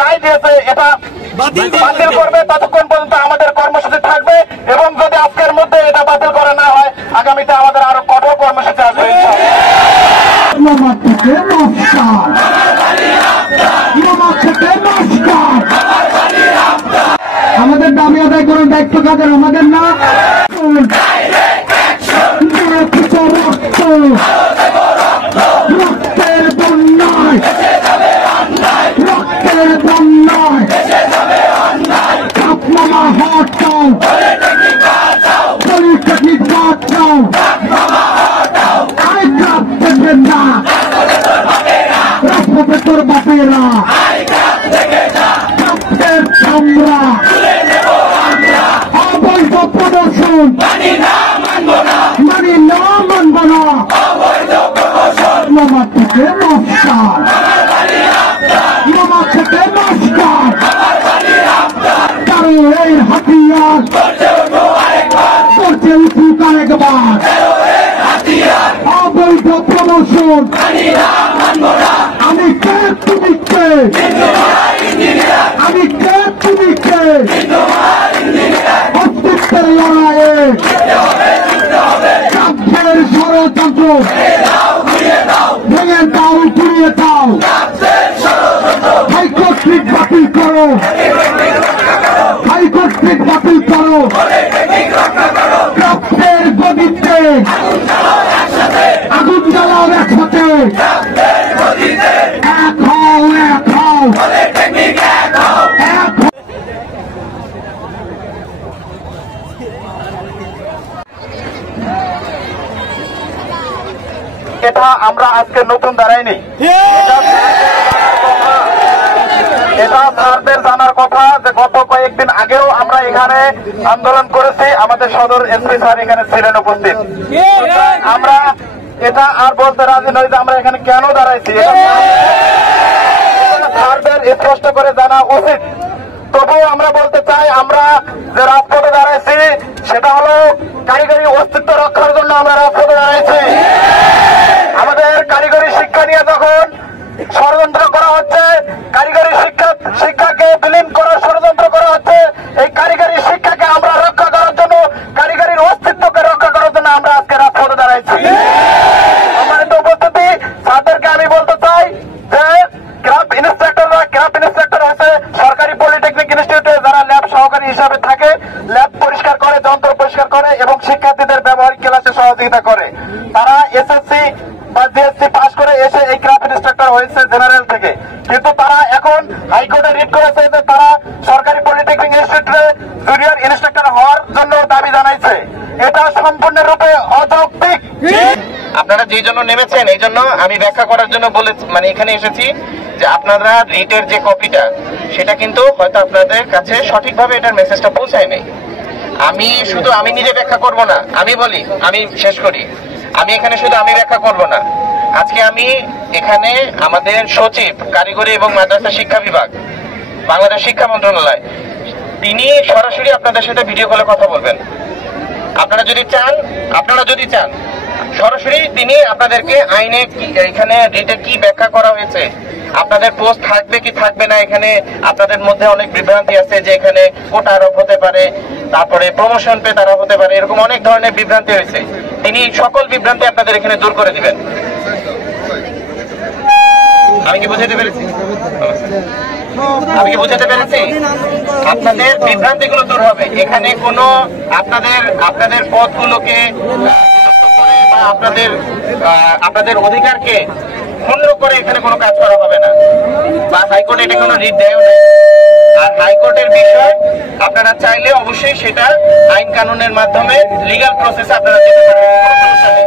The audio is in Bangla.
রায় দিয়েছে এটা বাতিল করবে, ততক্ষণ পর্যন্ত আমাদের কর্মসূচি থাকবে এবং যদি আজকের মধ্যে এটা বাতিল করা না হয় আগামীতে আমাদের আরো কঠোর কর্মসূচি আসবে। আমাদের দাবি আদায় করার দায়িত্ব কাদের? আমাদের না। রক্তের বন্যায়, রক্তের বন্যায় আপনারা হটাও, পলিটেকনিক হটাও, আই কাপ দেবেন না রাজপথে তোর বাপেরা, কাপের চামড়া অবৈধ প্রদর্শন মানি না মানব না, মামা থেকে নমস্কার, মামা থেকে নমস্কার, কারো এই হাতিয়ার করছে উঠুক আরেকবার, অবৈধ প্রমোশন আমি কে তুমি কে, আমি কে তুমি কে, অস্তিত্বের লড়াইয়ে কাপের ষড়যন্ত্র ভেঙে দাও, ঘুরিয়ে দাও, হাইকোর্ট সিট বাতিল করো, হাইকোর্ট সিট বাতিল করো, কাপের গদিতে আগুন জ্বালাও একসাথে, এক হও, এক হও, এক হও। এটা আমরা আজকে নতুন দাঁড়াইনি, এটা স্যারদের জানার কথা যে গত কয়েকদিন আগেও আমরা এখানে আন্দোলন করেছি, আমাদের সদর এসপি স্যার এখানে ছিলেন উপস্থিত। আমরা এটা আর বলতে রাজি নই যে আমরা এখানে কেন দাঁড়াইছি, স্যারদের স্পষ্ট করে জানা উচিত। তবুও আমরা বলতে চাই আমরা যে রাজপথে দাঁড়াইছি সেটা হলো কারিগরি অস্তিত্ব রক্ষার জন্য আমরা রাজপথে দাঁড়াইছি। আমাদের কারিগরি শিক্ষা নিয়ে যখন ষড়যন্ত্র করা হচ্ছে, কারিগরি শিক্ষাকে বিলীন করার ষড়যন্ত্র করা হচ্ছে, এই কারিগরি শিক্ষাকে আমরা রক্ষা করার জন্য, কারিগরির অস্তিত্বকে রক্ষা করার জন্য আমরা আজকে রাজপথে দাঁড়াইছি। সম্মানিত উপস্থিতি, স্যারদেরকে আমি বলতে চাই যে ক্রাফট ইন্সপেক্টর হচ্ছে সরকারি পলিটেকনিক ইনস্টিটিউটে যারা ল্যাব সহকারী হিসাবে থাকে, ল্যাব পরিষ্কার করে, যন্ত্র পরিষ্কার করে এবং শিক্ষার্থীদের ব্যবহারিক ক্লাসে সহযোগিতা করে। তারা এসএসসি বা জিএসসি পাস করে এসে এই ক্রাফট ইন্সপেক্টর হয়েছে জেনারেল থেকে, কিন্তু তারা এখন হাইকোর্টে রিট করেছে যে তারা সরকারি পলিটেকনিক ইনস্টিটিউটে জুনিয়র ইন্সপেক্টর হওয়ার জন্য দাবি জানাইছে। এটা সম্পূর্ণরূপে অযৌক্তিক। আপনারা যেই জন্য নেমেছেন এই জন্য আমি ব্যাখ্যা করার জন্য মানে এখানে এসেছি যে আপনারা রিটের যে কপিটা সেটা কিন্তু হয়তো আপনাদের কাছে সঠিকভাবে এটার মেসেজটা পৌঁছায় নাই। আমি নিজে ব্যাখ্যা করব না, আমি বলি, আমি শেষ করি। আমি এখানে শুধু আমি ব্যাখ্যা করব না, আজকে আমি এখানে আমাদের সচিব কারিগরি এবং মাদ্রাসা শিক্ষা বিভাগ, বাংলাদেশ শিক্ষা মন্ত্রণালয়, তিনি সরাসরি আপনাদের সাথে ভিডিও কলে কথা বলবেন। আপনারা যদি চান সরাসরি তিনি আপনাদেরকে আইনে এখানে রিটে কি ব্যাখ্যা করা হয়েছে, আপনাদের পোস্ট থাকবে কি থাকবে না, এখানে আপনাদের মধ্যে অনেক বিভ্রান্তি আছে যে এখানে কোটা আরোপ হতে পারে, তারপরে প্রমোশন পে তারা হতে পারে, এরকম অনেক ধরনের বিভ্রান্তি হয়েছে। তিনি সকল বিভ্রান্তি আপনাদের এখানে দূর করে দিবেন। আমি কি বুঝাতে পেরেছি? আপনাদের বিভ্রান্তিগুলো দূর হবে। এখানে কোনো আপনাদের পদগুলোকে বা আপনাদের অধিকারকে ক্ষুণ্ণ করে এখানে কোনো কাজ করা হবে না, বা হাইকোর্টে এটা কোনো রিট দেয়ও নেই। আর হাইকোর্টের বিষয় আপনারা চাইলে অবশ্যই সেটা আইন কানুনের মাধ্যমে লিগ্যাল প্রসেসে আপনারা যেতে পারেন, কোনো সমস্যা নেই।